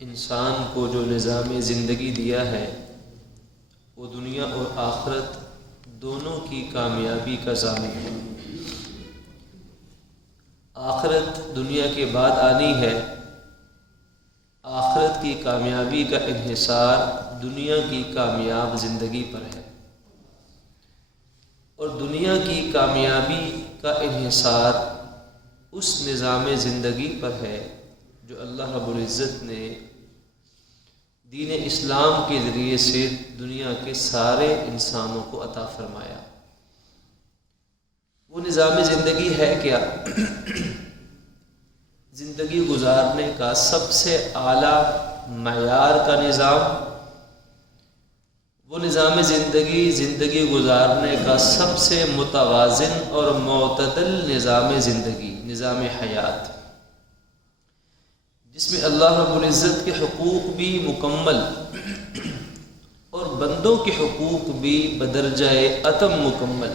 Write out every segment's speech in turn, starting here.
انسان کو جو نظام زندگی دیا ہے وہ دنیا اور آخرت دونوں کی کامیابی کا ضامن ہے۔ آخرت دنیا کے بعد آنی ہے، آخرت کی کامیابی کا انحصار دنیا کی کامیاب زندگی پر ہے، اور دنیا کی کامیابی کا انحصار اس نظام زندگی پر ہے جو اللہ رب العزت نے دین اسلام کے ذریعے سے دنیا کے سارے انسانوں کو عطا فرمایا۔ وہ نظام زندگی ہے کیا؟ زندگی گزارنے کا سب سے اعلیٰ معیار کا نظام، وہ نظام زندگی گزارنے کا سب سے متوازن اور معتدل نظام زندگی، نظام حیات، جس میں اللہ رب العزت کے حقوق بھی مکمل اور بندوں کے حقوق بھی بدرجہ اتم مکمل،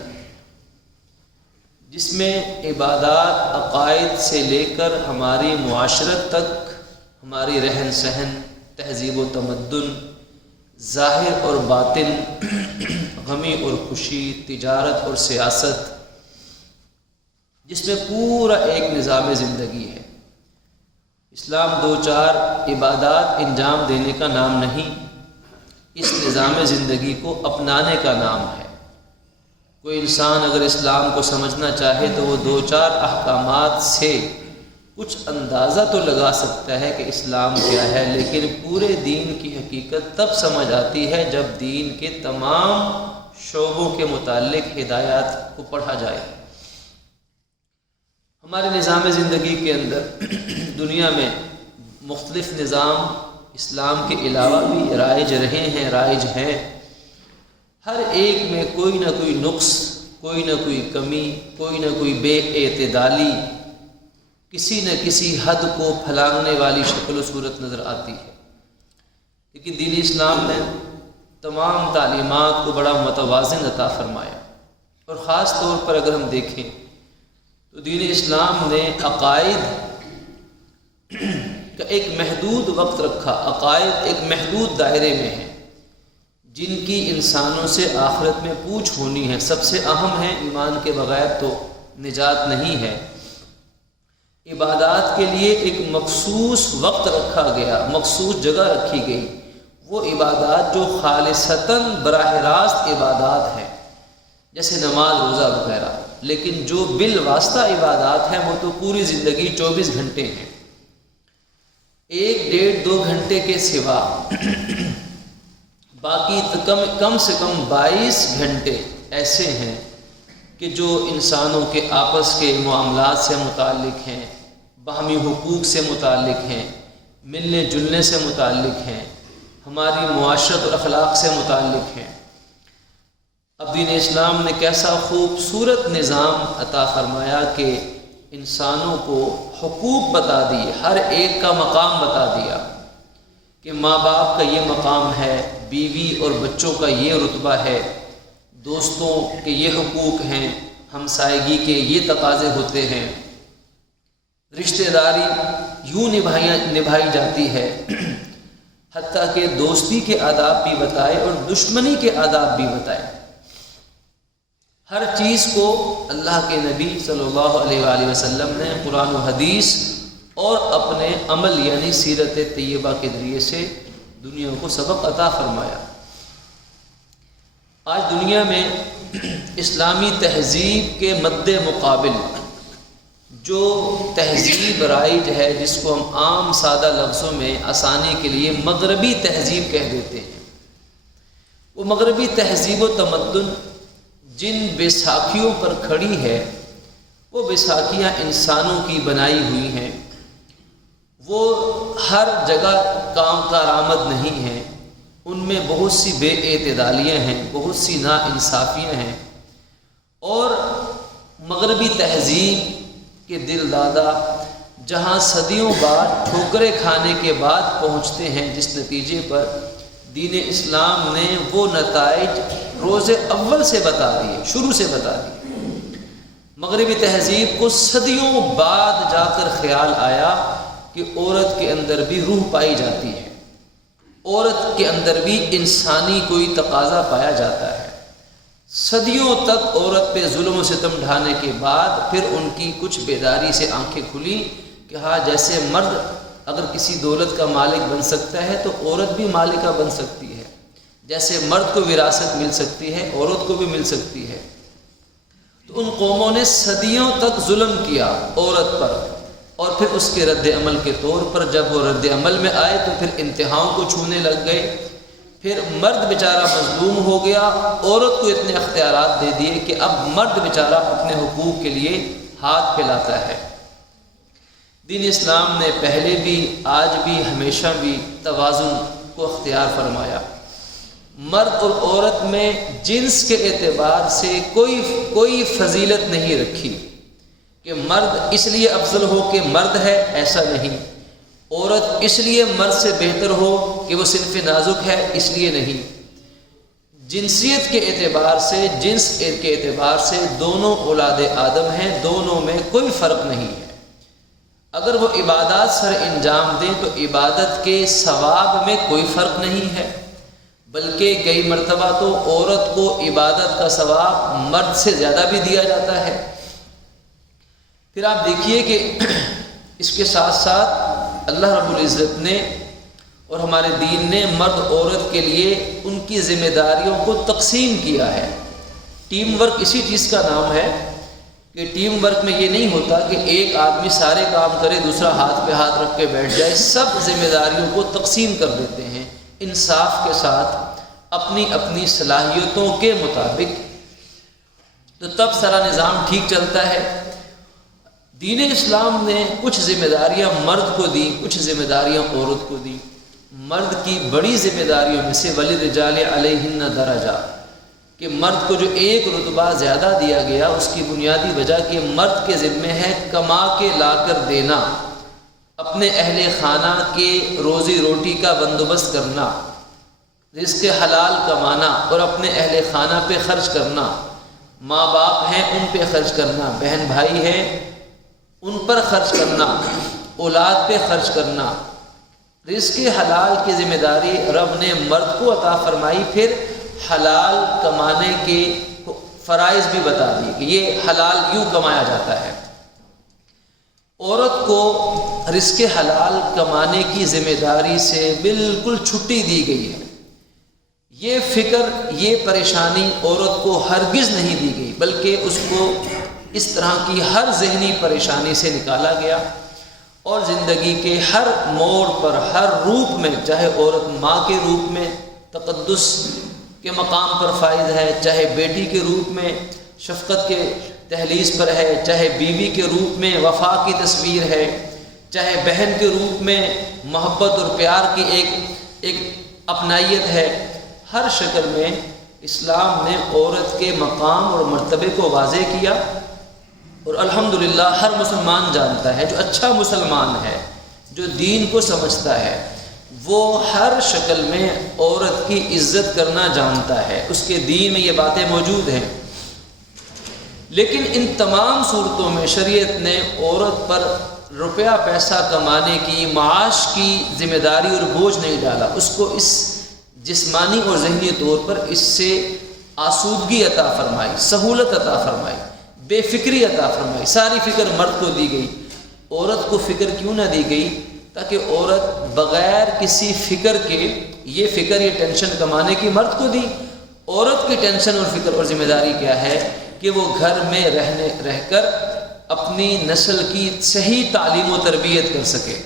جس میں عبادات، عقائد سے لے کر ہماری معاشرت تک، ہماری رہن سہن، تہذیب و تمدن، ظاہر اور باطن، غمی اور خوشی، تجارت اور سیاست، جس میں پورا ایک نظام زندگی ہے۔ اسلام دو چار عبادات انجام دینے کا نام نہیں، اس نظام زندگی کو اپنانے کا نام ہے۔ کوئی انسان اگر اسلام کو سمجھنا چاہے تو وہ دو چار احکامات سے کچھ اندازہ تو لگا سکتا ہے کہ اسلام کیا ہے، لیکن پورے دین کی حقیقت تب سمجھ آتی ہے جب دین کے تمام شعبوں کے متعلق ہدایات کو پڑھا جائے۔ ہمارے نظام زندگی کے اندر دنیا میں مختلف نظام اسلام کے علاوہ بھی رائج رہے ہیں، رائج ہیں۔ ہر ایک میں کوئی نہ کوئی نقص، کوئی نہ کوئی کمی، کوئی نہ کوئی بے اعتدالی، کسی نہ کسی حد کو پھلانگنے والی شکل و صورت نظر آتی ہے، لیکن دین اسلام نے تمام تعلیمات کو بڑا متوازن عطا فرمایا۔ اور خاص طور پر اگر ہم دیکھیں تو دین اسلام نے عقائد کا ایک محدود وقت رکھا، عقائد ایک محدود دائرے میں ہیں جن کی انسانوں سے آخرت میں پوچھ ہونی ہے۔ سب سے اہم ہے، ایمان کے بغیر تو نجات نہیں ہے۔ عبادات کے لیے ایک مخصوص وقت رکھا گیا، مخصوص جگہ رکھی گئی، وہ عبادات جو خالصتاً براہ راست عبادات ہیں، جیسے نماز، روزہ وغیرہ، لیکن جو بالواسطہ عبادات ہیں وہ تو پوری زندگی 24 گھنٹے ہیں۔ 1-1.5-2 گھنٹے کے سوا باقی کم سے کم 22 گھنٹے ایسے ہیں کہ جو انسانوں کے آپس کے معاملات سے متعلق ہیں، باہمی حقوق سے متعلق ہیں، ملنے جلنے سے متعلق ہیں، ہماری معاشرت اور اخلاق سے متعلق ہیں۔ اب دین اسلام نے کیسا خوبصورت نظام عطا فرمایا کہ انسانوں کو حقوق بتا دیے، ہر ایک کا مقام بتا دیا کہ ماں باپ کا یہ مقام ہے، بیوی اور بچوں کا یہ رتبہ ہے، دوستوں کے یہ حقوق ہیں، ہمسائیگی کے یہ تقاضے ہوتے ہیں، رشتہ داری یوں نبھائی جاتی ہے، حتیٰ کہ دوستی کے آداب بھی بتائے اور دشمنی کے آداب بھی بتائے۔ ہر چیز کو اللہ کے نبی صلی اللہ علیہ وآلہ وسلم نے قرآن و حدیث اور اپنے عمل یعنی سیرت طیبہ کے ذریعے سے دنیا کو سبق عطا فرمایا۔ آج دنیا میں اسلامی تہذیب کے مد مقابل جو تہذیب رائج ہے، جس کو ہم عام سادہ لفظوں میں آسانی کے لیے مغربی تہذیب کہہ دیتے ہیں، وہ مغربی تہذیب و تمدن جن بیساکھیوں پر کھڑی ہے، وہ بیساکھیاں انسانوں کی بنائی ہوئی ہیں، وہ ہر جگہ کام کارآمد نہیں ہیں، ان میں بہت سی بے اعتدالیاں ہیں، بہت سی ناانصافیاں ہیں، اور مغربی تہذیب کے دل دادا جہاں صدیوں بعد ٹھوکریں کھانے کے بعد پہنچتے ہیں جس نتیجے پر دین اسلام نے وہ نتائج روز اول سے بتا دیے، شروع سے بتا دیے۔ مغربی تہذیب کو صدیوں بعد جا کر خیال آیا کہ عورت کے اندر بھی روح پائی جاتی ہے، عورت کے اندر بھی انسانی کوئی تقاضا پایا جاتا ہے۔ صدیوں تک عورت پہ ظلم و ستم ڈھانے کے بعد پھر ان کی کچھ بیداری سے آنکھیں کھلی کہ ہاں جیسے مرد اگر کسی دولت کا مالک بن سکتا ہے تو عورت بھی مالکہ بن سکتی ہے، جیسے مرد کو وراثت مل سکتی ہے عورت کو بھی مل سکتی ہے۔ تو ان قوموں نے صدیوں تک ظلم کیا عورت پر، اور پھر اس کے رد عمل کے طور پر جب وہ رد عمل میں آئے تو پھر انتہاؤں کو چھونے لگ گئے۔ پھر مرد بیچارہ مظلوم ہو گیا، عورت کو اتنے اختیارات دے دیے کہ اب مرد بیچارہ اپنے حقوق کے لیے ہاتھ پھیلاتا ہے۔ دین اسلام نے پہلے بھی آج بھی ہمیشہ بھی توازن کو اختیار فرمایا۔ مرد اور عورت میں جنس کے اعتبار سے کوئی فضیلت نہیں رکھی کہ مرد اس لیے افضل ہو کہ مرد ہے، ایسا نہیں۔ عورت اس لیے مرد سے بہتر ہو کہ وہ صنف نازک ہے، اس لیے نہیں۔ جنسیت کے اعتبار سے، جنس کے اعتبار سے دونوں اولاد آدم ہیں، دونوں میں کوئی فرق نہیں ہے۔ اگر وہ عبادات سر انجام دیں تو عبادت کے ثواب میں کوئی فرق نہیں ہے، بلکہ کئی مرتبہ تو عورت کو عبادت کا ثواب مرد سے زیادہ بھی دیا جاتا ہے۔ پھر آپ دیکھیے کہ اس کے ساتھ ساتھ اللہ رب العزت نے اور ہمارے دین نے مرد عورت کے لیے ان کی ذمہ داریوں کو تقسیم کیا ہے۔ ٹیم ورک اسی چیز کا نام ہے کہ ٹیم ورک میں یہ نہیں ہوتا کہ ایک آدمی سارے کام کرے دوسرا ہاتھ پہ ہاتھ رکھ کے بیٹھ جائے، سب ذمہ داریوں کو تقسیم کر دیتے ہیں انصاف کے ساتھ اپنی اپنی صلاحیتوں کے مطابق، تو تب سارا نظام ٹھیک چلتا ہے۔ دین اسلام نے کچھ ذمہ داریاں مرد کو دی، کچھ ذمہ داریاں عورت کو دی۔ مرد کی بڑی ذمہ داریوں میں سے وَلِلرِّجَالِ عَلَيْهِنَّ دَرَجَةٌ، کہ مرد کو جو ایک رتبہ زیادہ دیا گیا اس کی بنیادی وجہ کہ مرد کے ذمہ ہے کما کے لا کر دینا، اپنے اہل خانہ کے روزی روٹی کا بندوبست کرنا، رزق حلال کمانا اور اپنے اہل خانہ پہ خرچ کرنا، ماں باپ ہیں ان پہ خرچ کرنا، بہن بھائی ہیں ان پر خرچ کرنا، اولاد پہ خرچ کرنا۔ رزق حلال کی ذمہ داری رب نے مرد کو عطا فرمائی، پھر حلال کمانے کے فرائض بھی بتا دیے کہ یہ حلال یوں کمایا جاتا ہے۔ عورت کو رزق حلال کمانے کی ذمہ داری سے بالکل چھٹی دی گئی ہے۔ یہ فکر، یہ پریشانی عورت کو ہرگز نہیں دی گئی، بلکہ اس کو اس طرح کی ہر ذہنی پریشانی سے نکالا گیا، اور زندگی کے ہر موڑ پر، ہر روپ میں، چاہے عورت ماں کے روپ میں تقدس کے مقام پر فائز ہے، چاہے بیٹی کے روپ میں شفقت کے دہلیز پر ہے، چاہے بیوی کے روپ میں وفا کی تصویر ہے، چاہے بہن کے روپ میں محبت اور پیار کی ایک اپنائیت ہے، ہر شکل میں اسلام نے عورت کے مقام اور مرتبے کو واضح کیا۔ اور الحمدللہ ہر مسلمان جانتا ہے، جو اچھا مسلمان ہے، جو دین کو سمجھتا ہے، وہ ہر شکل میں عورت کی عزت کرنا جانتا ہے، اس کے دین میں یہ باتیں موجود ہیں۔ لیکن ان تمام صورتوں میں شریعت نے عورت پر روپیہ پیسہ کمانے کی، معاش کی ذمہ داری اور بوجھ نہیں ڈالا، اس کو اس جسمانی اور ذہنی طور پر اس سے آسودگی عطا فرمائی، سہولت عطا فرمائی، بے فکری عطا فرمائی۔ ساری فکر مرد کو دی گئی، عورت کو فکر کیوں نہ دی گئی؟ تاکہ عورت بغیر کسی فکر کے، یہ فکر یہ ٹینشن کمانے کی مرد کو دی۔ عورت کی ٹینشن اور فکر اور ذمہ داری کیا ہے کہ وہ گھر میں رہ کر اپنی نسل کی صحیح تعلیم و تربیت کر سکے،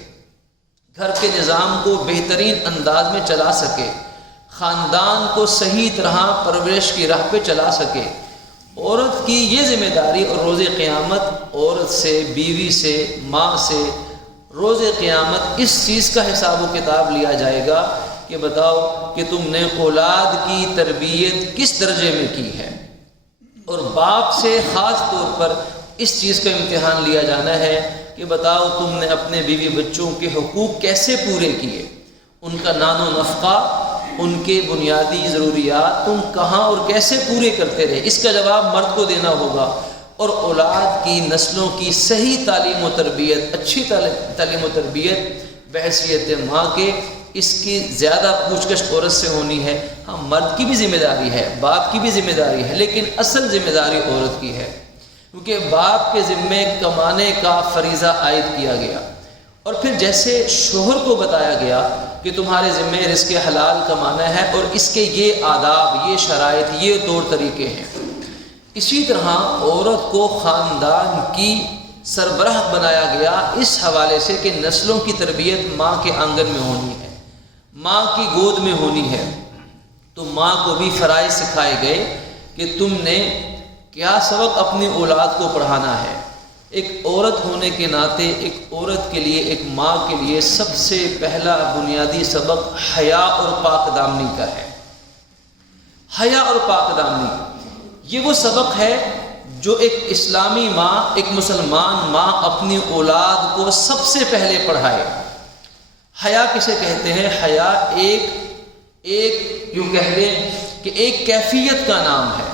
گھر کے نظام کو بہترین انداز میں چلا سکے، خاندان کو صحیح طرح پرورش کی راہ پہ چلا سکے۔ عورت کی یہ ذمہ داری، اور روز قیامت عورت سے، بیوی سے، ماں سے روز قیامت اس چیز کا حساب و کتاب لیا جائے گا کہ بتاؤ کہ تم نے اولاد کی تربیت کس درجے میں کی ہے، اور باپ سے خاص طور پر اس چیز کا امتحان لیا جانا ہے کہ بتاؤ تم نے اپنے بیوی بچوں کے حقوق کیسے پورے کیے، ان کا نان و نفقہ، ان کے بنیادی ضروریات تم کہاں اور کیسے پورے کرتے رہے۔ اس کا جواب مرد کو دینا ہوگا۔ اور اولاد کی نسلوں کی صحیح تعلیم و تربیت، اچھی تعلیم و تربیت بحیثیت ماں کے، اس کی زیادہ پوچھ گچھ عورت سے ہونی ہے۔ ہاں مرد کی بھی ذمہ داری ہے، باپ کی بھی ذمہ داری ہے، لیکن اصل ذمہ داری عورت کی ہے، کیونکہ باپ کے ذمے کمانے کا فریضہ عائد کیا گیا، اور پھر جیسے شوہر کو بتایا گیا کہ تمہارے ذمے رزق حلال کمانا ہے اور اس کے یہ آداب، یہ شرائط، یہ طور طریقے ہیں، اسی طرح عورت کو خاندان کی سربراہ بنایا گیا اس حوالے سے کہ نسلوں کی تربیت ماں کے آنگن میں ہونی ہے، ماں کی گود میں ہونی ہے۔ تو ماں کو بھی فرائض سکھائے گئے کہ تم نے کیا سبق اپنی اولاد کو پڑھانا ہے۔ ایک عورت ہونے کے ناطے ایک عورت کے لیے، ایک ماں کے لیے سب سے پہلا بنیادی سبق حیا اور پاک دامنی کا ہے۔ حیا اور پاک دامنی یہ وہ سبق ہے جو ایک اسلامی ماں، ایک مسلمان ماں اپنی اولاد کو سب سے پہلے پڑھائے۔ حیا کسے کہتے ہیں؟ حیا ایک یوں کہہ لیں کہ ایک کیفیت کا نام ہے۔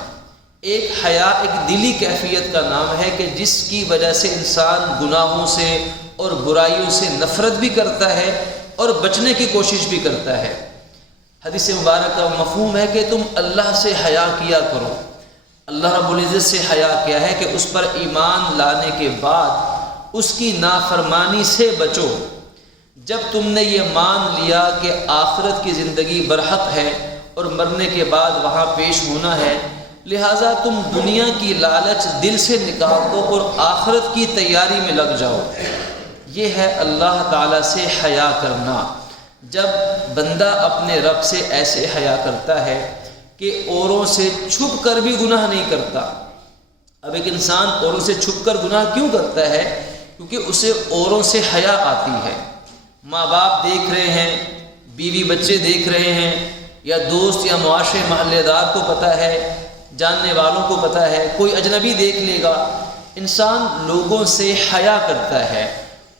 ایک حیا ایک دلی کیفیت کا نام ہے کہ جس کی وجہ سے انسان گناہوں سے اور برائیوں سے نفرت بھی کرتا ہے اور بچنے کی کوشش بھی کرتا ہے۔ حدیث مبارک کا مفہوم ہے کہ تم اللہ سے حیا کیا کرو۔ اللہ رب العزت سے حیا کیا ہے کہ اس پر ایمان لانے کے بعد اس کی نافرمانی سے بچو۔ جب تم نے یہ مان لیا کہ آخرت کی زندگی برحق ہے اور مرنے کے بعد وہاں پیش ہونا ہے، لہٰذا تم دنیا کی لالچ دل سے نکال دو اور آخرت کی تیاری میں لگ جاؤ۔ یہ ہے اللہ تعالیٰ سے حیا کرنا۔ جب بندہ اپنے رب سے ایسے حیا کرتا ہے کہ اوروں سے چھپ کر بھی گناہ نہیں کرتا۔ اب ایک انسان اوروں سے چھپ کر گناہ کیوں کرتا ہے؟ کیونکہ اسے اوروں سے حیا آتی ہے۔ ماں باپ دیکھ رہے ہیں، بیوی بچے دیکھ رہے ہیں، یا دوست یا معاشرے محلے دار کو پتہ ہے، جاننے والوں کو پتہ ہے، کوئی اجنبی دیکھ لے گا۔ انسان لوگوں سے حیا کرتا ہے،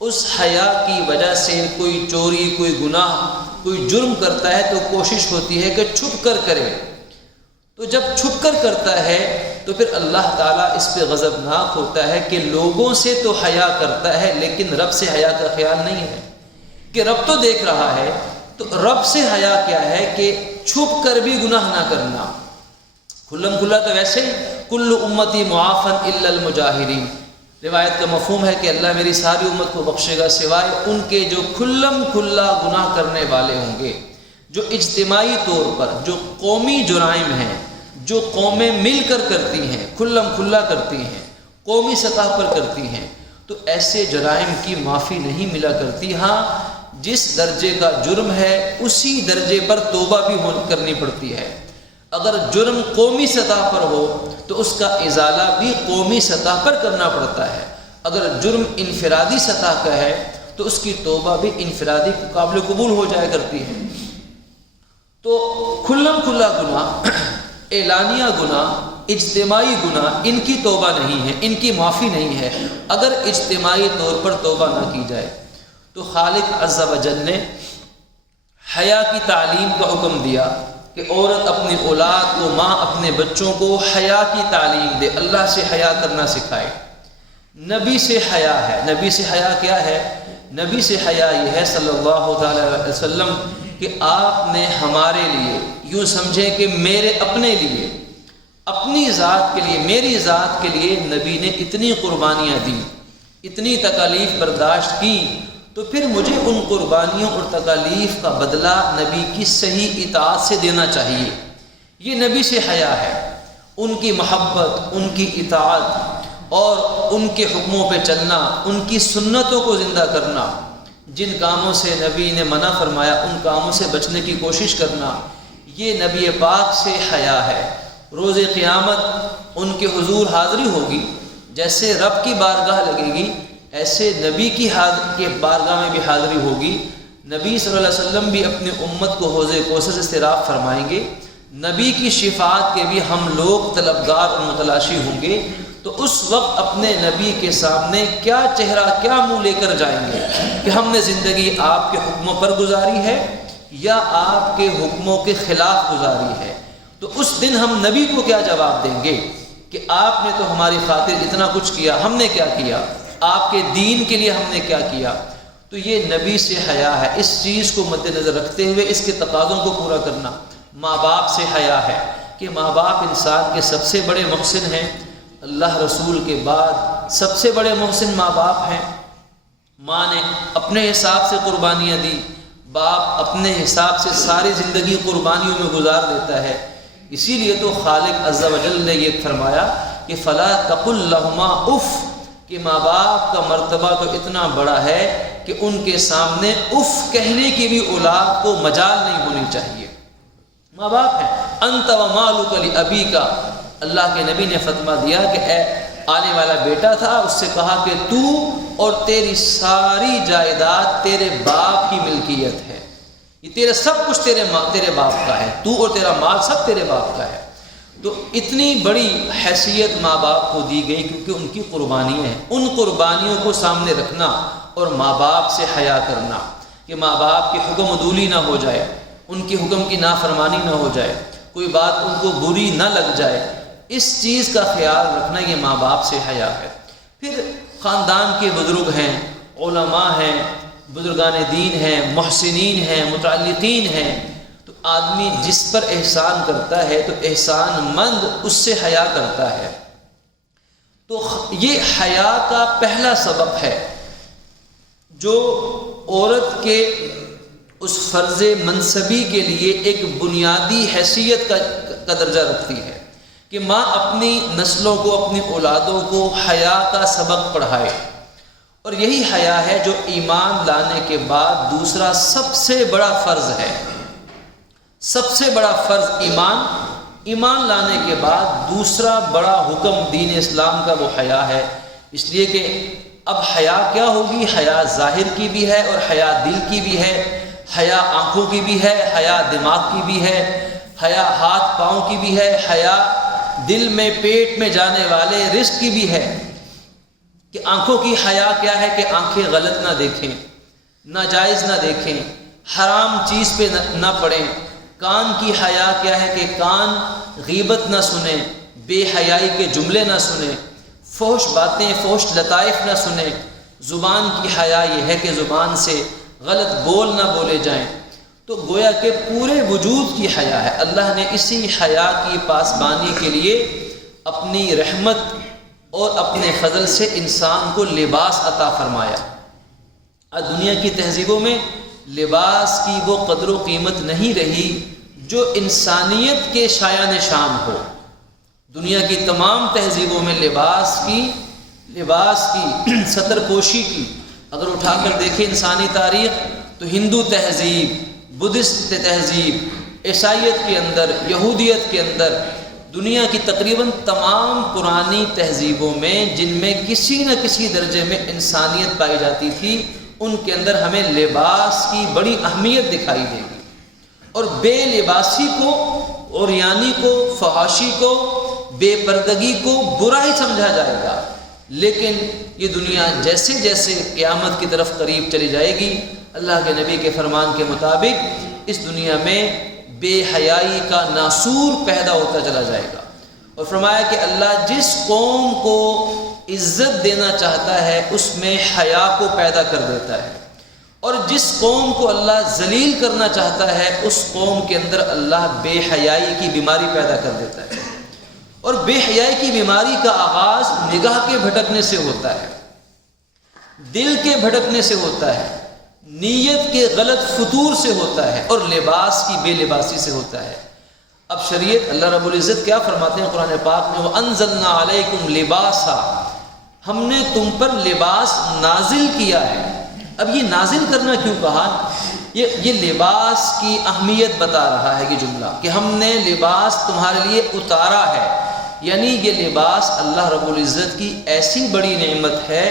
اس حیا کی وجہ سے کوئی چوری، کوئی گناہ، کوئی جرم کرتا ہے تو کوشش ہوتی ہے کہ چھپ کر کرے۔ تو جب چھپ کر کرتا ہے تو پھر اللہ تعالیٰ اس پہ غضبناک ہوتا ہے کہ لوگوں سے تو حیا کرتا ہے لیکن رب سے حیا کا خیال نہیں ہے کہ رب تو دیکھ رہا ہے۔ تو رب سے حیا کیا ہے کہ چھپ کر بھی گناہ نہ کرنا۔ کھلم کھلا تو ویسے ہی کل امتی معافن الا المجاہرین، روایت کا مفہوم ہے کہ اللہ میری ساری امت کو بخشے گا سوائے ان کے جو کھلم کھلا گناہ کرنے والے ہوں گے، جو اجتماعی طور پر، جو قومی جرائم ہیں، جو قومیں مل کر کرتی ہیں، کھلم کھلا کرتی ہیں، قومی سطح پر کرتی ہیں، تو ایسے جرائم کی معافی نہیں ملا کرتی۔ ہاں جس درجے کا جرم ہے اسی درجے پر توبہ بھی کرنی پڑتی ہے۔ اگر جرم قومی سطح پر ہو تو اس کا ازالہ بھی قومی سطح پر کرنا پڑتا ہے۔ اگر جرم انفرادی سطح کا ہے تو اس کی توبہ بھی انفرادی قابل قبول ہو جایا کرتی ہے۔ تو کھلم کھلا گناہ، اعلانیہ گناہ، اجتماعی گناہ، ان کی توبہ نہیں ہے، ان کی معافی نہیں ہے اگر اجتماعی طور پر توبہ نہ کی جائے۔ تو خالق عز و جل نے حیا کی تعلیم کا حکم دیا کہ عورت اپنی اولاد کو، ماں اپنے بچوں کو حیا کی تعلیم دے، اللہ سے حیا کرنا سکھائے۔ نبی سے حیا ہے۔ نبی سے حیا کیا ہے؟ نبی سے حیا یہ ہے صلی اللہ تعالی علیہ وسلم کہ آپ نے ہمارے لیے، یوں سمجھیں کہ میرے اپنے لیے، اپنی ذات کے لیے، میری ذات کے لیے نبی نے اتنی قربانیاں دی، اتنی تکالیف برداشت کی، تو پھر مجھے ان قربانیوں اور تکالیف کا بدلہ نبی کی صحیح اطاعت سے دینا چاہیے۔ یہ نبی سے حیا ہے، ان کی محبت، ان کی اطاعت اور ان کے حکموں پہ چلنا، ان کی سنتوں کو زندہ کرنا، جن کاموں سے نبی نے منع فرمایا ان کاموں سے بچنے کی کوشش کرنا، یہ نبی پاک سے حیا ہے۔ روز قیامت ان کے حضور حاضری ہوگی، جیسے رب کی بارگاہ لگے گی ایسے نبی کی بارگاہ میں بھی حاضری ہوگی۔ نبی صلی اللہ علیہ وسلم بھی اپنی امت کو حوض کوثر سے استراف فرمائیں گے، نبی کی شفاعت کے بھی ہم لوگ طلبگار اور متلاشی ہوں گے۔ تو اس وقت اپنے نبی کے سامنے کیا چہرہ، کیا منہ لے کر جائیں گے کہ ہم نے زندگی آپ کے حکموں پر گزاری ہے یا آپ کے حکموں کے خلاف گزاری ہے؟ تو اس دن ہم نبی کو کیا جواب دیں گے؟ کہ آپ نے تو ہماری خاطر اتنا کچھ کیا، ہم نے کیا کیا، آپ کے دین کے لیے ہم نے کیا کیا۔ تو یہ نبی سے حیا ہے، اس چیز کو مد نظر رکھتے ہوئے اس کے تقاضوں کو پورا کرنا۔ ماں باپ سے حیا ہے کہ ماں باپ انسان کے سب سے بڑے محسن ہیں، اللہ رسول کے بعد سب سے بڑے محسن ماں باپ ہیں۔ ماں نے اپنے حساب سے قربانیاں دی، باپ اپنے حساب سے ساری زندگی قربانیوں میں گزار دیتا ہے۔ اسی لیے تو خالق عز و جل نے یہ فرمایا کہ فلا تقل لہما اف، کہ ماں باپ کا مرتبہ تو اتنا بڑا ہے کہ ان کے سامنے اف کہنے کی بھی اولاد کو مجال نہیں ہونی چاہیے۔ ماں باپ ہیں، انت و مالک لابیک، اللہ کے نبی نے فتویٰ دیا کہ اے آنے والا بیٹا تھا، اس سے کہا کہ تو اور تیری ساری جائیداد تیرے باپ کی ملکیت ہے، یہ تیرے سب کچھ تیرے باپ کا ہے، تو اور تیرا مال سب تیرے باپ کا ہے۔ تو اتنی بڑی حیثیت ماں باپ کو دی گئی کیونکہ ان کی قربانیاں ہیں، ان قربانیوں کو سامنے رکھنا اور ماں باپ سے حیا کرنا کہ ماں باپ کی حکم عدولی نہ ہو جائے، ان کے حکم کی نافرمانی نہ ہو جائے، کوئی بات ان کو بری نہ لگ جائے، اس چیز کا خیال رکھنا یہ ماں باپ سے حیا ہے۔ پھر خاندان کے بزرگ ہیں، علماء ہیں، بزرگان دین ہیں، محسنین ہیں، متعلقین ہیں، تو آدمی جس پر احسان کرتا ہے تو احسان مند اس سے حیا کرتا ہے۔ تو یہ حیا کا پہلا سبق ہے جو عورت کے اس فرض منصبی کے لیے ایک بنیادی حیثیت کا درجہ رکھتی ہے کہ ماں اپنی نسلوں کو، اپنی اولادوں کو حیا کا سبق پڑھائے۔ اور یہی حیا ہے جو ایمان لانے کے بعد دوسرا سب سے بڑا فرض ہے۔ سب سے بڑا فرض ایمان لانے کے بعد دوسرا بڑا حکم دین اسلام کا وہ حیا ہے۔ اس لیے کہ اب حیا کیا ہوگی؟ حیا ظاہر کی بھی ہے اور حیا دل کی بھی ہے، حیا آنکھوں کی بھی ہے، حیا دماغ کی بھی ہے، حیا ہاتھ پاؤں کی بھی ہے، حیا دل میں پیٹ میں جانے والے رزق کی بھی ہے۔ کہ آنکھوں کی حیا کیا ہے کہ آنکھیں غلط نہ دیکھیں، ناجائز نہ دیکھیں، حرام چیز پہ نہ پڑیں۔ کان کی حیا کیا ہے کہ کان غیبت نہ سنیں، بے حیائی کے جملے نہ سنیں، فحش باتیں، فحش لطائف نہ سنیں۔ زبان کی حیا یہ ہے کہ زبان سے غلط بول نہ بولے جائیں۔ تو گویا کہ پورے وجود کی حیا ہے۔ اللہ نے اسی حیا کی پاسبانی کے لیے اپنی رحمت اور اپنے فضل سے انسان کو لباس عطا فرمایا۔ آج دنیا کی تہذیبوں میں لباس کی وہ قدر و قیمت نہیں رہی جو انسانیت کے شایان شان ہو۔ دنیا کی تمام تہذیبوں میں لباس کی ستر پوشی کی اگر اٹھا کر دیکھیں انسانی تاریخ تو ہندو تہذیب، بدھسٹ تہذیب، عیسائیت کے اندر، یہودیت کے اندر، دنیا کی تقریباً تمام پرانی تہذیبوں میں جن میں کسی نہ کسی درجے میں انسانیت پائی جاتی تھی، ان کے اندر ہمیں لباس کی بڑی اہمیت دکھائی دے گی۔ اور بے لباسی کو، عریانی کو، فحاشی کو، بے پردگی کو برا ہی سمجھا جائے گا۔ لیکن یہ دنیا جیسے جیسے قیامت کی طرف قریب چلی جائے گی، اللہ کے نبی کے فرمان کے مطابق اس دنیا میں بے حیائی کا ناسور پیدا ہوتا چلا جائے گا۔ اور فرمایا کہ اللہ جس قوم کو عزت دینا چاہتا ہے اس میں حیا کو پیدا کر دیتا ہے، اور جس قوم کو اللہ ذلیل کرنا چاہتا ہے اس قوم کے اندر اللہ بے حیائی کی بیماری پیدا کر دیتا ہے۔ اور بے حیائی کی بیماری کا آغاز نگاہ کے بھٹکنے سے ہوتا ہے، دل کے بھٹکنے سے ہوتا ہے، نیت کے غلط فطور سے ہوتا ہے، اور لباس کی بے لباسی سے ہوتا ہے۔ اب شریعت اللہ رب العزت کیا فرماتے ہیں قرآن پاک میں؟ وَأَنزَلْنَا عَلَيْكُمْ لِبَاسًا، ہم نے تم پر لباس نازل کیا ہے۔ اب یہ نازل کرنا کیوں کہا؟ یہ لباس کی اہمیت بتا رہا ہے یہ جملہ کہ ہم نے لباس تمہارے لیے اتارا ہے، یعنی یہ لباس اللہ رب العزت کی ایسی بڑی نعمت ہے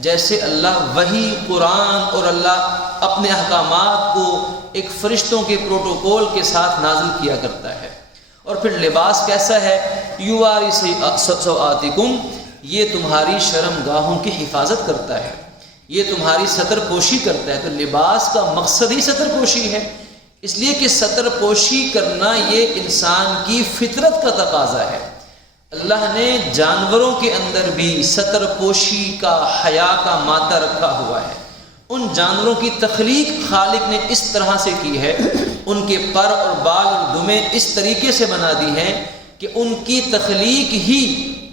جیسے اللہ وحی، قرآن اور اللہ اپنے احکامات کو ایک فرشتوں کے پروٹوکول کے ساتھ نازل کیا کرتا ہے۔ اور پھر لباس کیسا ہے؟ یواری سوآتکم، یہ تمہاری شرم گاہوں کی حفاظت کرتا ہے، یہ تمہاری ستر پوشی کرتا ہے۔ تو لباس کا مقصد ہی ستر پوشی ہے، اس لیے کہ ستر پوشی کرنا یہ انسان کی فطرت کا تقاضا ہے۔ اللہ نے جانوروں کے اندر بھی ستر پوشی کا، حیا کا مادہ رکھا ہوا ہے۔ ان جانوروں کی تخلیق خالق نے اس طرح سے کی ہے، ان کے پر اور بال اور دمیں اس طریقے سے بنا دی ہیں کہ ان کی تخلیق ہی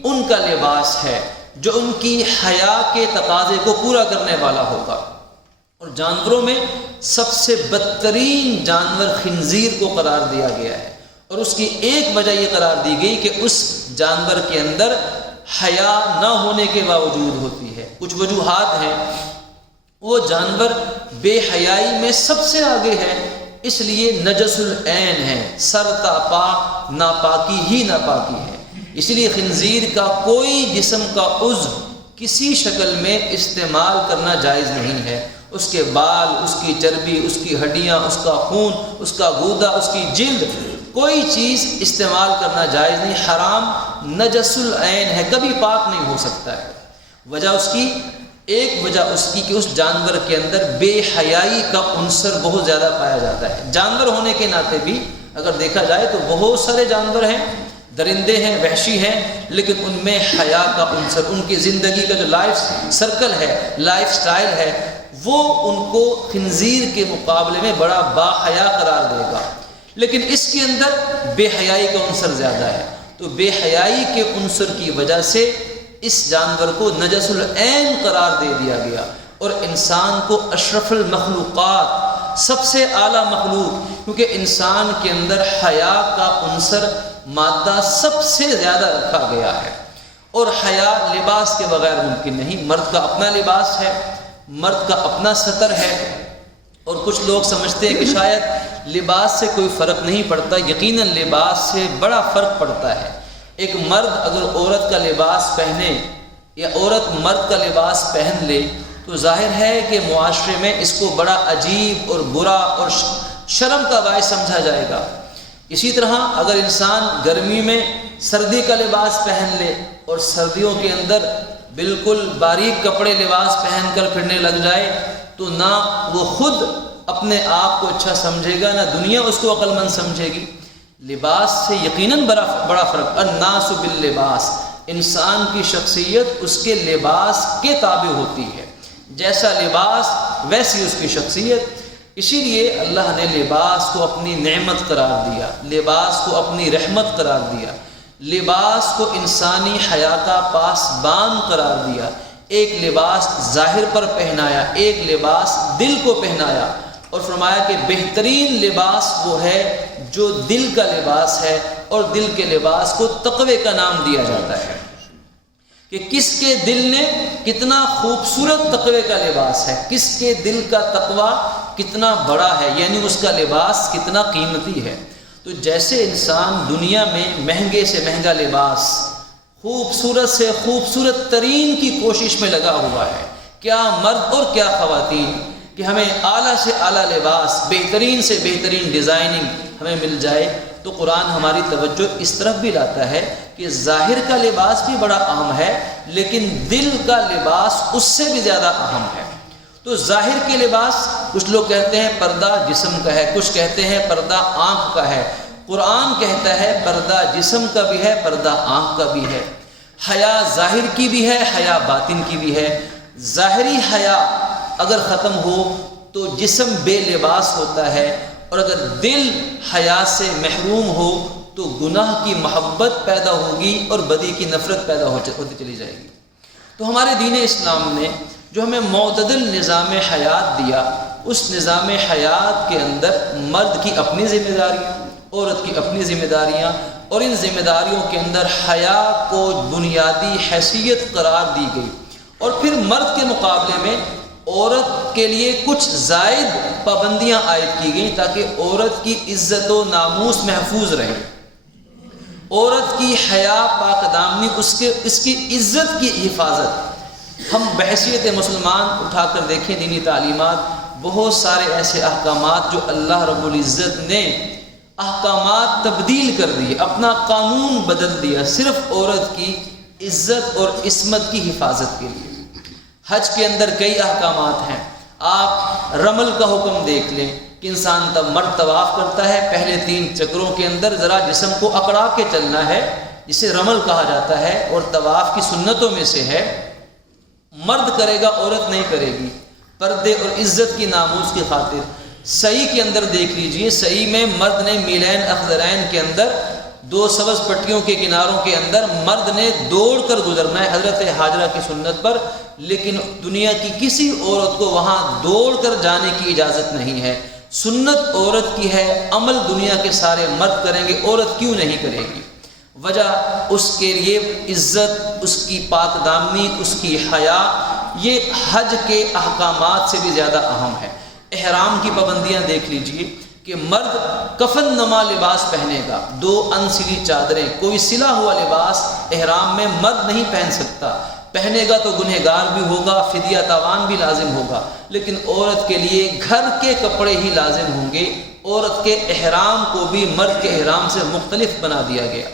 ان کا لباس ہے جو ان کی حیا کے تقاضے کو پورا کرنے والا ہوگا۔ اور جانوروں میں سب سے بدترین جانور خنزیر کو قرار دیا گیا ہے، اور اس کی ایک وجہ یہ قرار دی گئی کہ اس جانور کے اندر حیا نہ ہونے کے باوجود ہوتی ہے۔ کچھ وجوہات ہیں، وہ جانور بے حیائی میں سب سے آگے ہے، اس لیے نجس العین ہے، سر تا پا ناپاکی ہی ناپاکی ہے۔ اسی لیے خنزیر کا کوئی جسم کا عضو کسی شکل میں استعمال کرنا جائز نہیں ہے۔ اس کے بال، اس کی چربی، اس کی ہڈیاں، اس کا خون، اس کا گودا، اس کی جلد، کوئی چیز استعمال کرنا جائز نہیں، حرام، نجس العین ہے، کبھی پاک نہیں ہو سکتا ہے۔ وجہ اس کی، ایک وجہ اس کی کہ اس جانور کے اندر بے حیائی کا عنصر بہت زیادہ پایا جاتا ہے۔ جانور ہونے کے ناطے بھی اگر دیکھا جائے تو بہت سارے جانور ہیں، درندے ہیں، وحشی ہیں، لیکن ان میں حیا کا عنصر، ان کی زندگی کا جو لائف سرکل ہے، لائف سٹائل ہے، وہ ان کو خنزیر کے مقابلے میں بڑا با حیا قرار دے گا، لیکن اس کے اندر بے حیائی کا عنصر زیادہ ہے۔ تو بے حیائی کے عنصر کی وجہ سے اس جانور کو نجس العین قرار دے دیا گیا، اور انسان کو اشرف المخلوقات، سب سے اعلیٰ مخلوق، کیونکہ انسان کے اندر حیا کا عنصر مادہ سب سے زیادہ رکھا گیا ہے، اور حیا لباس کے بغیر ممکن نہیں۔ مرد کا اپنا لباس ہے، مرد کا اپنا ستر ہے، اور کچھ لوگ سمجھتے ہیں کہ شاید لباس سے کوئی فرق نہیں پڑتا، یقیناً لباس سے بڑا فرق پڑتا ہے۔ ایک مرد اگر عورت کا لباس پہنے یا عورت مرد کا لباس پہن لے تو ظاہر ہے کہ معاشرے میں اس کو بڑا عجیب اور برا اور شرم کا باعث سمجھا جائے گا۔ اسی طرح اگر انسان گرمی میں سردی کا لباس پہن لے اور سردیوں کے اندر بالکل باریک کپڑے لباس پہن کر پھرنے لگ جائے تو نہ وہ خود اپنے آپ کو اچھا سمجھے گا، نہ دنیا اس کو عقل مند سمجھے گی۔ لباس سے یقیناً بڑا فرق، الناس باللباس، انسان کی شخصیت اس کے لباس کے تابع ہوتی ہے، جیسا لباس ویسی اس کی شخصیت۔ اسی لیے اللہ نے لباس کو اپنی نعمت قرار دیا، لباس کو اپنی رحمت قرار دیا، لباس کو انسانی حیا کا پاسبان قرار دیا۔ ایک لباس ظاہر پر پہنایا، ایک لباس دل کو پہنایا، اور فرمایا کہ بہترین لباس وہ ہے جو دل کا لباس ہے، اور دل کے لباس کو تقوی کا نام دیا جاتا ہے کہ کس کے دل نے کتنا خوبصورت تقوی کا لباس ہے، کس کے دل کا تقوی کتنا بڑا ہے، یعنی اس کا لباس کتنا قیمتی ہے۔ تو جیسے انسان دنیا میں مہنگے سے مہنگا لباس، خوبصورت سے خوبصورت ترین کی کوشش میں لگا ہوا ہے، کیا مرد اور کیا خواتین، کہ ہمیں اعلیٰ سے اعلیٰ لباس، بہترین سے بہترین ڈیزائننگ ہمیں مل جائے، تو قرآن ہماری توجہ اس طرف بھی لاتا ہے کہ ظاہر کا لباس بھی بڑا اہم ہے، لیکن دل کا لباس اس سے بھی زیادہ اہم ہے۔ تو ظاہر کے لباس، کچھ لوگ کہتے ہیں پردہ جسم کا ہے، کچھ کہتے ہیں پردہ آنکھ کا ہے۔ قرآن کہتا ہے پردہ جسم کا بھی ہے، پردہ آنکھ کا بھی ہے۔ حیا ظاہر کی بھی ہے، حیا باطن کی بھی ہے۔ ظاہری حیا اگر ختم ہو تو جسم بے لباس ہوتا ہے، اور اگر دل حیا سے محروم ہو تو گناہ کی محبت پیدا ہوگی اور بدی کی نفرت پیدا ہوتی چلی جائے گی۔ تو ہمارے دین اسلام نے جو ہمیں معتدل نظام حیات دیا، اس نظام حیات کے اندر مرد کی اپنی ذمہ داریاں، عورت کی اپنی ذمہ داریاں، اور ان ذمہ داریوں کے اندر حیا کو بنیادی حیثیت قرار دی گئی، اور پھر مرد کے مقابلے میں عورت کے لیے کچھ زائد پابندیاں عائد کی گئیں تاکہ عورت کی عزت و ناموس محفوظ رہے، عورت کی حیا پاک دامنی، اس کی عزت کی حفاظت۔ ہم بحیثیت مسلمان اٹھا کر دیکھیں دینی تعلیمات، بہت سارے ایسے احکامات جو اللہ رب العزت نے احکامات تبدیل کر دیے، اپنا قانون بدل دیا صرف عورت کی عزت اور عصمت کی حفاظت کے لیے۔ حج کے اندر کئی احکامات ہیں، آپ رمل کا حکم دیکھ لیں کہ انسان تب مرد طواف کرتا ہے، پہلے 3 چکروں کے اندر ذرا جسم کو اکڑا کے چلنا ہے، جسے رمل کہا جاتا ہے اور طواف کی سنتوں میں سے ہے، مرد کرے گا عورت نہیں کرے گی، پردے اور عزت کی ناموس کی خاطر۔ سعی کے اندر دیکھ لیجئے، سعی میں مرد نے میلین اخضرین کے اندر 2 سبز پٹیوں کے کناروں کے اندر مرد نے دوڑ کر گزرنا ہے حضرت حاجرہ کی سنت پر، لیکن دنیا کی کسی عورت کو وہاں دوڑ کر جانے کی اجازت نہیں ہے۔ سنت عورت کی ہے، عمل دنیا کے سارے مرد کریں گے، عورت کیوں نہیں کرے گی؟ وجہ اس کے لیے عزت، اس کی پاک دامنی، اس کی حیا، یہ حج کے احکامات سے بھی زیادہ اہم ہے۔ احرام کی پابندیاں دیکھ لیجئے کہ مرد کفن نما لباس پہنے گا، 2 انسلی چادریں، کوئی سلا ہوا لباس احرام میں مرد نہیں پہن سکتا، پہنے گا تو گنہگار بھی ہوگا، فدیہ تاوان بھی لازم ہوگا، لیکن عورت کے لیے گھر کے کپڑے ہی لازم ہوں گے۔ عورت کے احرام کو بھی مرد کے احرام سے مختلف بنا دیا گیا۔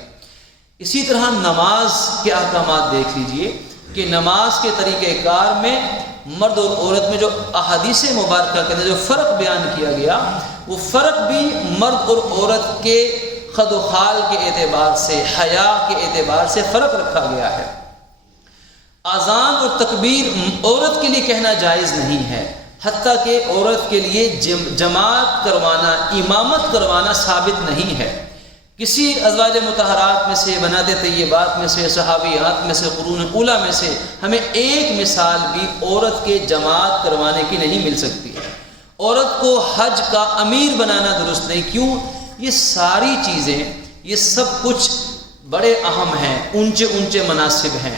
اسی طرح نماز کے احکامات دیکھ لیجئے کہ نماز کے طریقہ کار میں مرد اور عورت میں جو احادیث مبارکہ کے اندر جو فرق بیان کیا گیا، وہ فرق بھی مرد اور عورت کے خد و خال کے اعتبار سے، حیا کے اعتبار سے فرق رکھا گیا ہے۔ اذان اور تکبیر عورت کے لیے کہنا جائز نہیں ہے، حتیٰ کہ عورت کے لیے جماعت کروانا، امامت کروانا ثابت نہیں ہے۔ کسی ازواج مطہرات میں سے، بنات طیبات میں سے، صحابیات میں سے، قرون اولیٰ میں سے ہمیں ایک مثال بھی عورت کے جماعت کروانے کی نہیں مل سکتی ہے۔ عورت کو حج کا امیر بنانا درست نہیں۔ کیوں؟ یہ ساری چیزیں، یہ سب کچھ بڑے اہم ہیں، اونچے اونچے مناصب ہیں،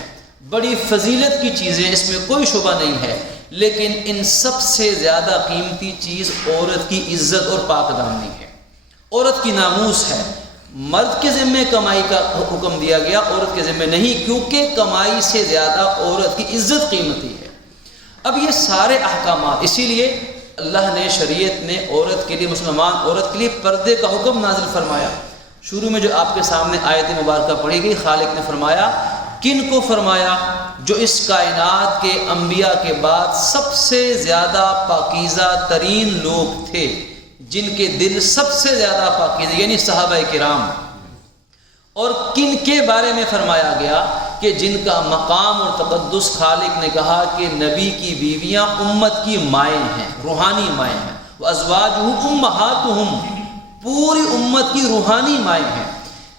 بڑی فضیلت کی چیزیں، اس میں کوئی شبہ نہیں ہے، لیکن ان سب سے زیادہ قیمتی چیز عورت کی عزت اور پاک دامنی ہے، عورت کی ناموس ہے۔ مرد کے ذمے کمائی کا حکم دیا گیا، عورت کے ذمے نہیں، کیونکہ کمائی سے زیادہ عورت کی عزت قیمتی ہے۔ اب یہ سارے احکامات، اسی لیے اللہ نے شریعت نے عورت کے لیے، مسلمان عورت کے لیے پردے کا حکم نازل فرمایا۔ شروع میں جو آپ کے سامنے آیت مبارکہ پڑھی گئی، خالق نے فرمایا، کن کو فرمایا؟ جو اس کائنات کے انبیاء کے بعد سب سے زیادہ پاکیزہ ترین لوگ تھے، جن کے دل سب سے زیادہ پاکیزہ، یعنی صحابہ کرام۔ اور کن کے بارے میں فرمایا گیا کہ جن کا مقام اور تقدس خالق نے کہا کہ نبی کی بیویاں امت کی مائیں ہیں، روحانی مائیں ہیں، وَأَزْوَاجُهُ أُمَّهَاتُهُمْ، پوری امت کی روحانی مائیں ہیں،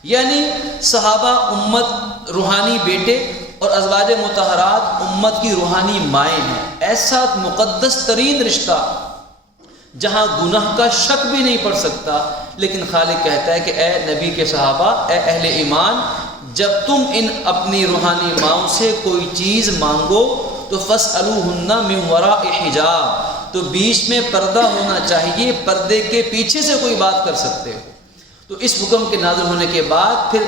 یعنی صحابہ امت روحانی بیٹے اور ازواج مطہرات امت کی روحانی مائیں ہیں۔ ایسا مقدس ترین رشتہ جہاں گناہ کا شک بھی نہیں پڑ سکتا، لیکن خالق کہتا ہے کہ اے نبی کے صحابہ، اے اہل ایمان، جب تم ان اپنی روحانی ماؤں سے کوئی چیز مانگو تو فَاسْأَلُوهُنَّ مِنْ وَرَاءِ حِجَابٍ، تو بیچ میں پردہ ہونا چاہیے، پردے کے پیچھے سے کوئی بات کر سکتے ہو۔ تو اس حکم کے نازل ہونے کے بعد پھر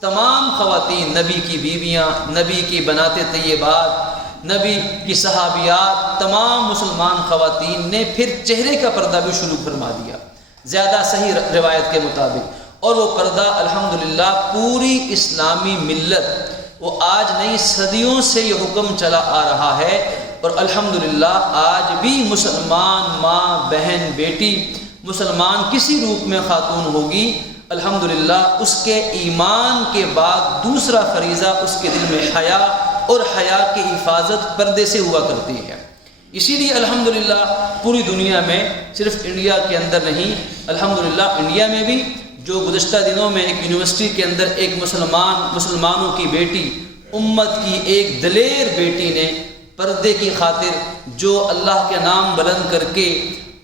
تمام خواتین، نبی کی بیویاں، نبی کی بنات طیبات، نبی کی صحابیات، تمام مسلمان خواتین نے پھر چہرے کا پردہ بھی شروع فرما دیا، زیادہ صحیح روایت کے مطابق۔ اور وہ پردہ الحمدللہ پوری اسلامی ملت، وہ آج نہیں، صدیوں سے یہ حکم چلا آ رہا ہے، اور الحمدللہ آج بھی مسلمان ماں، بہن، بیٹی، مسلمان کسی روپ میں خاتون ہوگی، الحمدللہ اس کے ایمان کے بعد دوسرا فریضہ اس کے دل میں حیا اور حیا کی حفاظت پردے سے ہوا کرتی ہے۔ اسی لیے الحمدللہ پوری دنیا میں، صرف انڈیا کے اندر نہیں، الحمدللہ انڈیا میں بھی جو گزشتہ دنوں میں ایک یونیورسٹی کے اندر ایک مسلمانوں کی بیٹی، امت کی ایک دلیر بیٹی نے پردے کی خاطر جو اللہ کے نام بلند کر کے،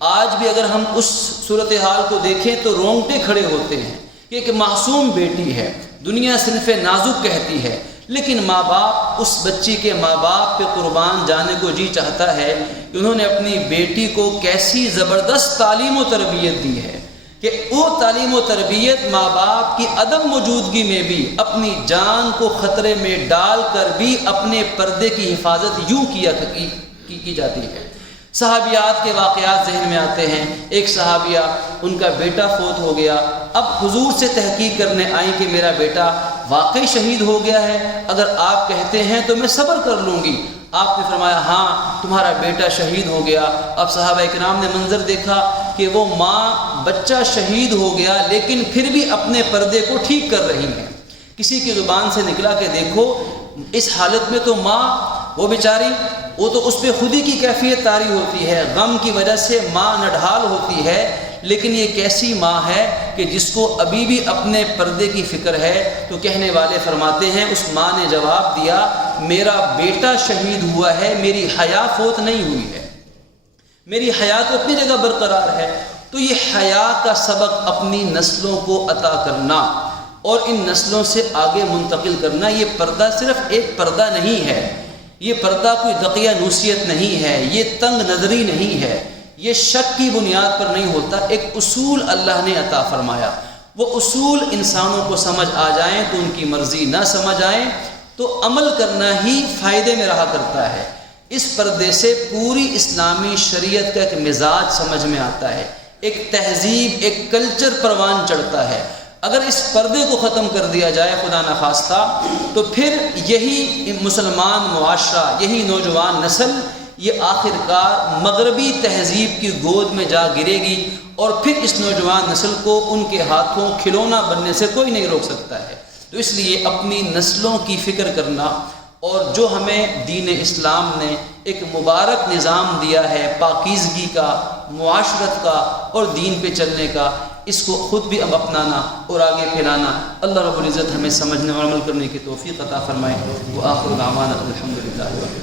آج بھی اگر ہم اس صورتحال کو دیکھیں تو رونگٹے کھڑے ہوتے ہیں کہ ایک معصوم بیٹی ہے، دنیا صنف نازک کہتی ہے، لیکن ماں باپ اس بچی کے ماں باپ پہ قربان جانے کو جی چاہتا ہے کہ انہوں نے اپنی بیٹی کو کیسی زبردست تعلیم و تربیت دی ہے کہ وہ تعلیم و تربیت ماں باپ کی عدم موجودگی میں بھی اپنی جان کو خطرے میں ڈال کر بھی اپنے پردے کی حفاظت یوں کی جاتی ہے۔ صحابیات کے واقعات ذہن میں آتے ہیں۔ ایک صحابیہ، ان کا بیٹا فوت ہو گیا، اب حضور سے تحقیق کرنے آئی کہ میرا بیٹا واقعی شہید ہو گیا ہے، اگر آپ کہتے ہیں تو میں صبر کر لوں گی۔ آپ نے فرمایا ہاں تمہارا بیٹا شہید ہو گیا۔ اب صحابہ کرام نے منظر دیکھا کہ وہ ماں، بچہ شہید ہو گیا لیکن پھر بھی اپنے پردے کو ٹھیک کر رہی ہیں، کسی کی زبان سے نکلا کہ دیکھو اس حالت میں تو ماں وہ بیچاری وہ تو اس پہ خود ہی کی کیفیت طاری ہوتی ہے، غم کی وجہ سے ماں نڈھال ہوتی ہے، لیکن یہ کیسی ماں ہے کہ جس کو ابھی بھی اپنے پردے کی فکر ہے۔ تو کہنے والے فرماتے ہیں اس ماں نے جواب دیا میرا بیٹا شہید ہوا ہے، میری حیا فوت نہیں ہوئی ہے، میری حیا تو اپنی جگہ برقرار ہے۔ تو یہ حیا کا سبق اپنی نسلوں کو عطا کرنا اور ان نسلوں سے آگے منتقل کرنا، یہ پردہ صرف ایک پردہ نہیں ہے، یہ پردہ کوئی دقیہ نوسیت نہیں ہے، یہ تنگ نظری نہیں ہے، یہ شک کی بنیاد پر نہیں ہوتا، ایک اصول اللہ نے عطا فرمایا۔ وہ اصول انسانوں کو سمجھ آ جائیں تو ان کی مرضی نہ سمجھ آئیں تو عمل کرنا ہی فائدے میں رہا کرتا ہے۔ اس پردے سے پوری اسلامی شریعت کا ایک مزاج سمجھ میں آتا ہے، ایک تہذیب، ایک کلچر پروان چڑھتا ہے۔ اگر اس پردے کو ختم کر دیا جائے خدا نخواستہ تو پھر یہی مسلمان معاشرہ، یہی نوجوان نسل یہ آخر کار مغربی تہذیب کی گود میں جا گرے گی، اور پھر اس نوجوان نسل کو ان کے ہاتھوں کھلونا بننے سے کوئی نہیں روک سکتا ہے۔ تو اس لیے اپنی نسلوں کی فکر کرنا، اور جو ہمیں دین اسلام نے ایک مبارک نظام دیا ہے پاکیزگی کا، معاشرت کا اور دین پہ چلنے کا، اس کو خود بھی اب اپنانا اور آگے پھیلانا۔ اللہ رب العزت ہمیں سمجھنے اور عمل کرنے کی توفیق عطا فرمائے۔ وآخر دعوانا الحمدللہ۔